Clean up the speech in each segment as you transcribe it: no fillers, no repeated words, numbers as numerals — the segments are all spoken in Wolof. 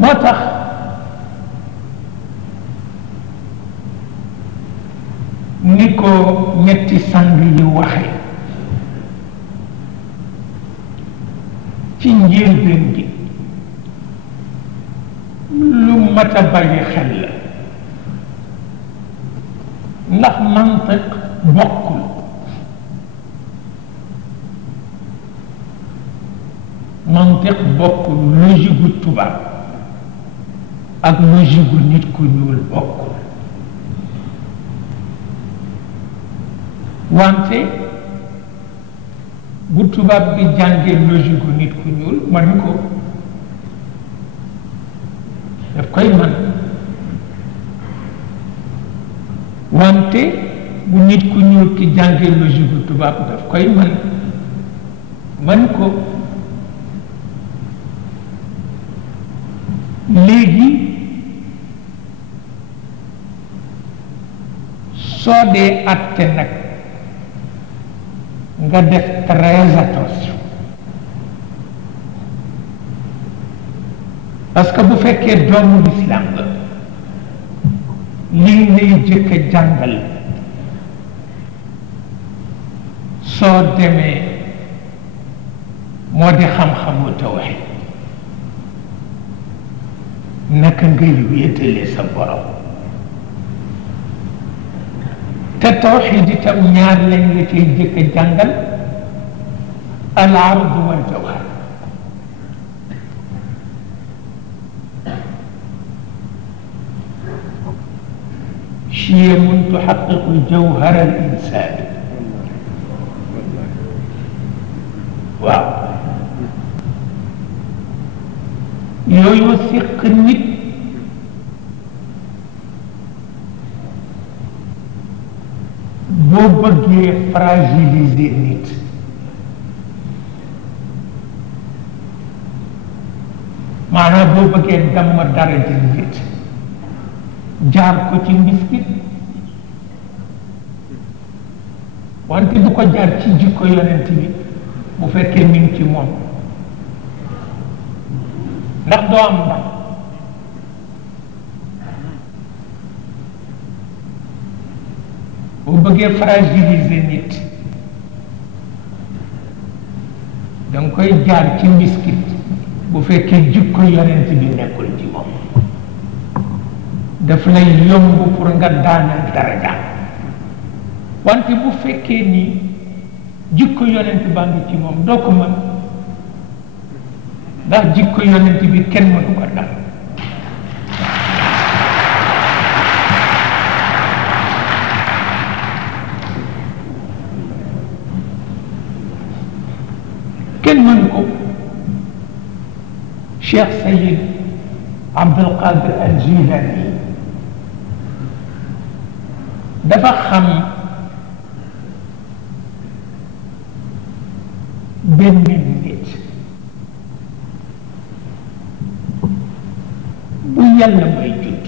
moo tax ni ko ñetti sang yi waxe ci njëlbéen gi lu mat a bàyyi xel la ndax mantiq bokkul mantiq bokkul logique gu tubaab ak logique gu nit ku ñuul bokkul wante bu tubaab bi jàngee logique gu nit ku ñuul man ko daf koy man wante bu nit ku ñuul ki jàngee logique gu tubaab daf koy man ko léegi soo dee atte nag nga def très attention parce que bu fekkee doomu lislaam la lii lay jëkk a jàngal soo demee moo di xam-xamu tawhid naka ngay wéetale sa borom te tawhid itam ñaar lañ la cay jëkk a jàngal al ard wal jawhar شيم تحقق جوهر الإنسان waaw yooyu siq nit boo bëggee fragiliser nit maanaam boo bëggee damm daraja nit jaar ko ci mbiskit wante du ko jaar ci jikko yonent bi bu fekkee mi ngi ci moom ndax doo am ndam boo bëggee fragiliser nit da nga koy jaar ci mbiskit bu fekkee jikko yonent bi nekkul ci moom daf lay yomb pour nga daanal daraja wante bu fekkee ni jikko yonent baa ngi ci moom doo ko mën ndax jikko yonent bi kenn mënu ko dal kenn mënu ko Cheikh Sayid Abdul Qadir al Jilani dafa xam benn nit bu yàlla may judd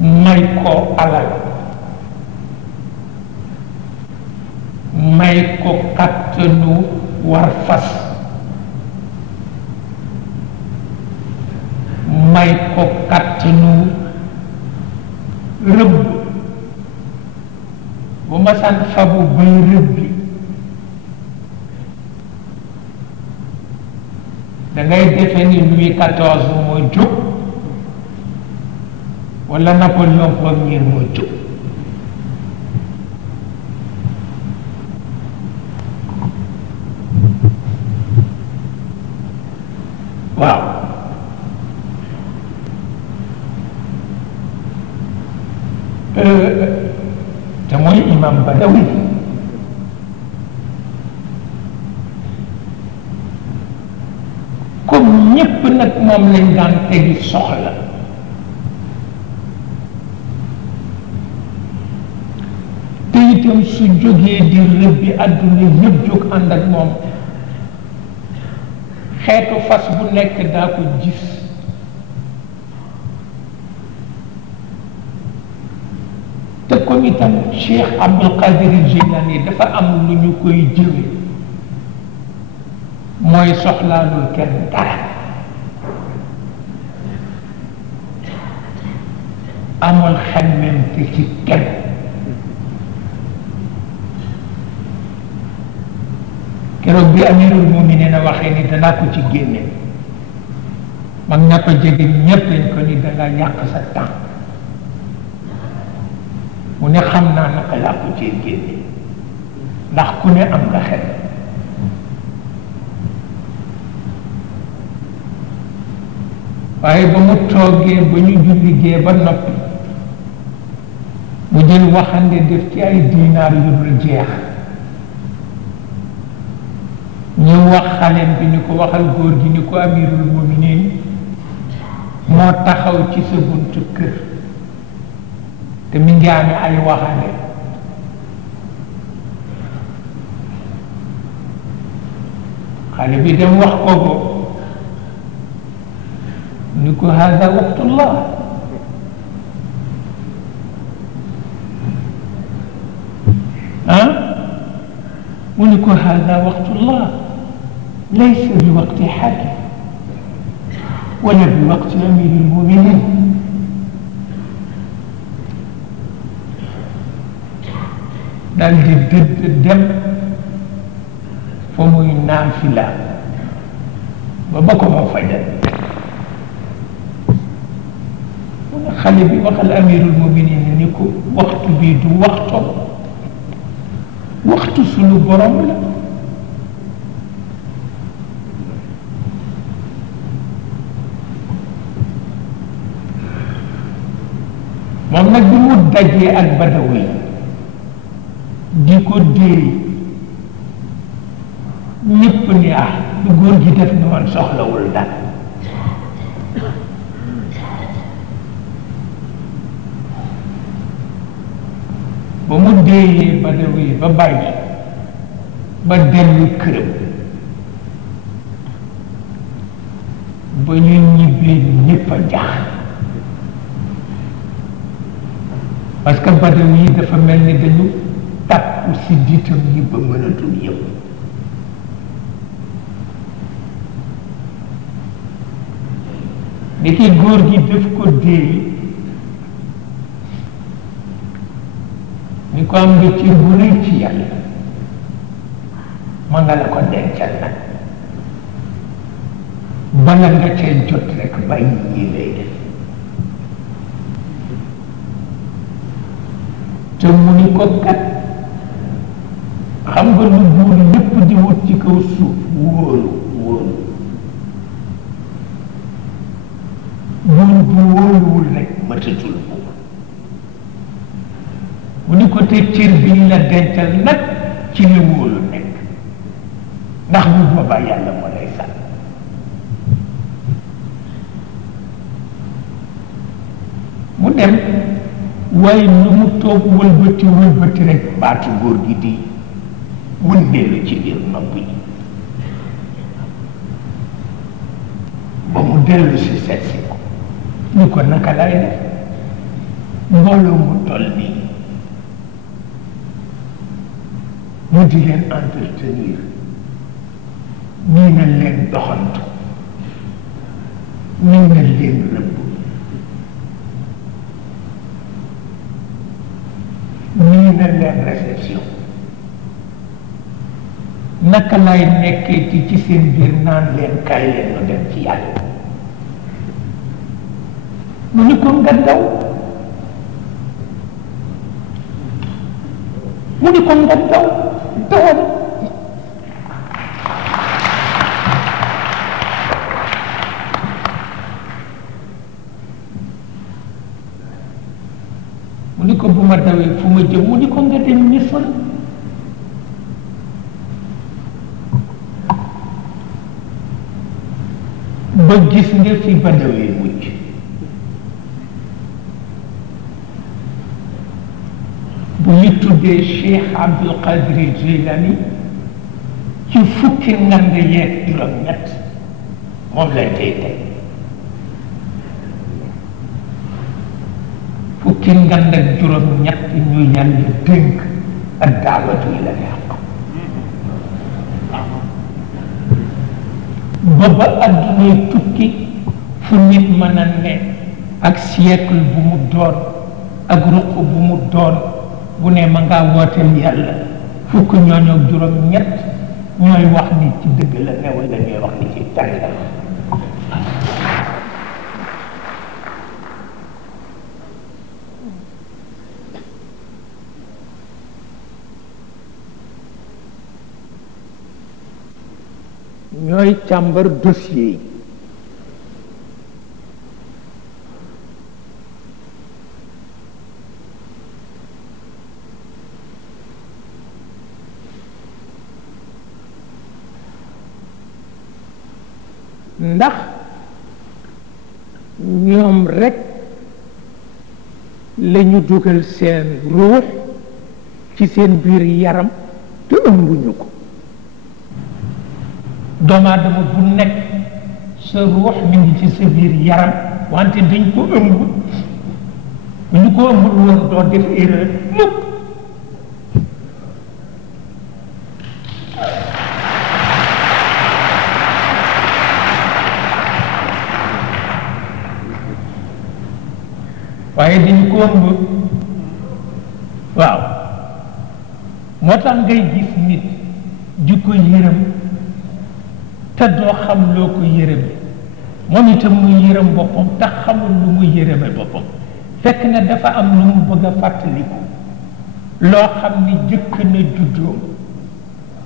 may ko alal may ko kàttanu war fas may ko kàttanu rëbb bu ma san fabu bay rëbbi da ngay defe ni Louis XIV moo jóg wala Napoléon Ier moo jóg waaw te mooy imam Badawi comme ñépp nag moom lañ daan tegi soxla te itam su jógee di rëbbi àdduna yëpp jóg ànd ak moom xeetu fas bu nekk daa ko gis te comme itam Cheikh Abdul Qadir Jilani dafa am lu ñu koy jëwe mooy soxlaalul kenn dara amul xemmemte ci kenn keroog bi amirul muminin a waxee ni danaa ko ci génne mag ña ko jege ñépp lañ ko ni danga yàq sa temps mu ne xam naa naka laa ko cee génne ndax ku ne am nga xel waaye ba mu toogee ba ñu julligee ba noppi mu jël waxande def ci ay dinaar yu dul jeex ñu wax xaleem bi ni ko waxal góor gi ni ko amirul muminin moo taxaw ci sa buntu kër te mi ngi amee ay waxande xale bi dem wax ko ko ni ko hada waqtullah mu ni ko hada waqtullah laysa bi waqti hakim wala bi waqti amiri lmuminin daal di dëdd dem fa muy naafila ba ko moo fajal mu ne xale bi waxal amirul muminin ni ko waxtu bii du waxtoom waxtu sunu borom la moom nag bi mu dajee ak badawi di ko déey ñépp ni lu góor gi def ni man soxlawul dal ba mu déeyee badawi ba bàyyi ba dellu këram ba ñu ñibbee ñépp a jaax parce que badawi yi dafa mel ni dañu tàkku si diitam yi ba mënatul yëpp ni ki góor gi def ko déey ni ko am nga cër bu rëy ci yàlla ma nga la ko dencal nag bala nga cee jot rek bàyyi yi lay def te mu ni ko kat xam nga lu buur lépp di wut ci kaw suuf wóolu wóolu buur bu wóoluwul rek matatul buur mu ni ko te cër biñ la dencal nag ci la wóolu nekk ndax bu boobaa yàlla moo lay sànn mu dem waaye lu mu toog wëlbati rek baatu góor gi di wëndeelu ci biir nopp yi ba mu dellu si seet si ko ñu ko naka lay def mbooloo mu toll nii mu di leen entretenir ñii na leen doxantu ñii na leen rëbb ñii na leen réception naka lay nekkee ci seen biir naan leen kaay leen nu dem ci yàlla mu ni ko nga daw mu ni ko nga daw dawal mu ni ko bu ma dawee fu ma jëm mu ni ko nga dem Misra ba gis nga fi ba dawee mujj bu ñu tuddee Cheikh Abdul Qadir Jilani ci fukki ngand yeeg juróom-ñett moom lañ koy teg fukki ngand ak juróom-ñett ñu yàlla dénk ak daawatu ila al-haq ba ba addunay tukki fu nit mën a ne ak siècle bu mu doon ak ruq bu mu doon bu ne ma ngaa wooteel yàlla fukk ñooñu ak juróom ñett ñooy wax ni ci dëgg la ne wala ñooy wax ni ci tànn la ñooy càmbar dossier yi ndax ñoom rekk lañu dugal seen ruux ci seen biir yaram te ëmbuñu ko doomu aadama bu nekk sa ruux mi ngi ci sa biir yaram wante dañ ko ëmb bu ñu ko ëmbul woon doo def erreur mukk waaye dañu ko ëmb waaw moo tax ngay gis nit di ko yërëm te doo xam loo ko yërëme moom itam muy yërëm boppam te xamul lu muy yërëme boppam fekk na dafa am lu mu bëgg a fàttaliku loo xam ni jëkk na juddoo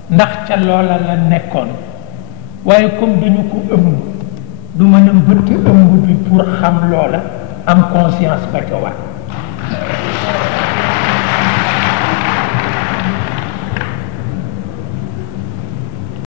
ndax ca loola la nekkoon waaye comme dañu ko ëmb du mën a bëtt ëmb bi pour xam loola am conscience ba ca war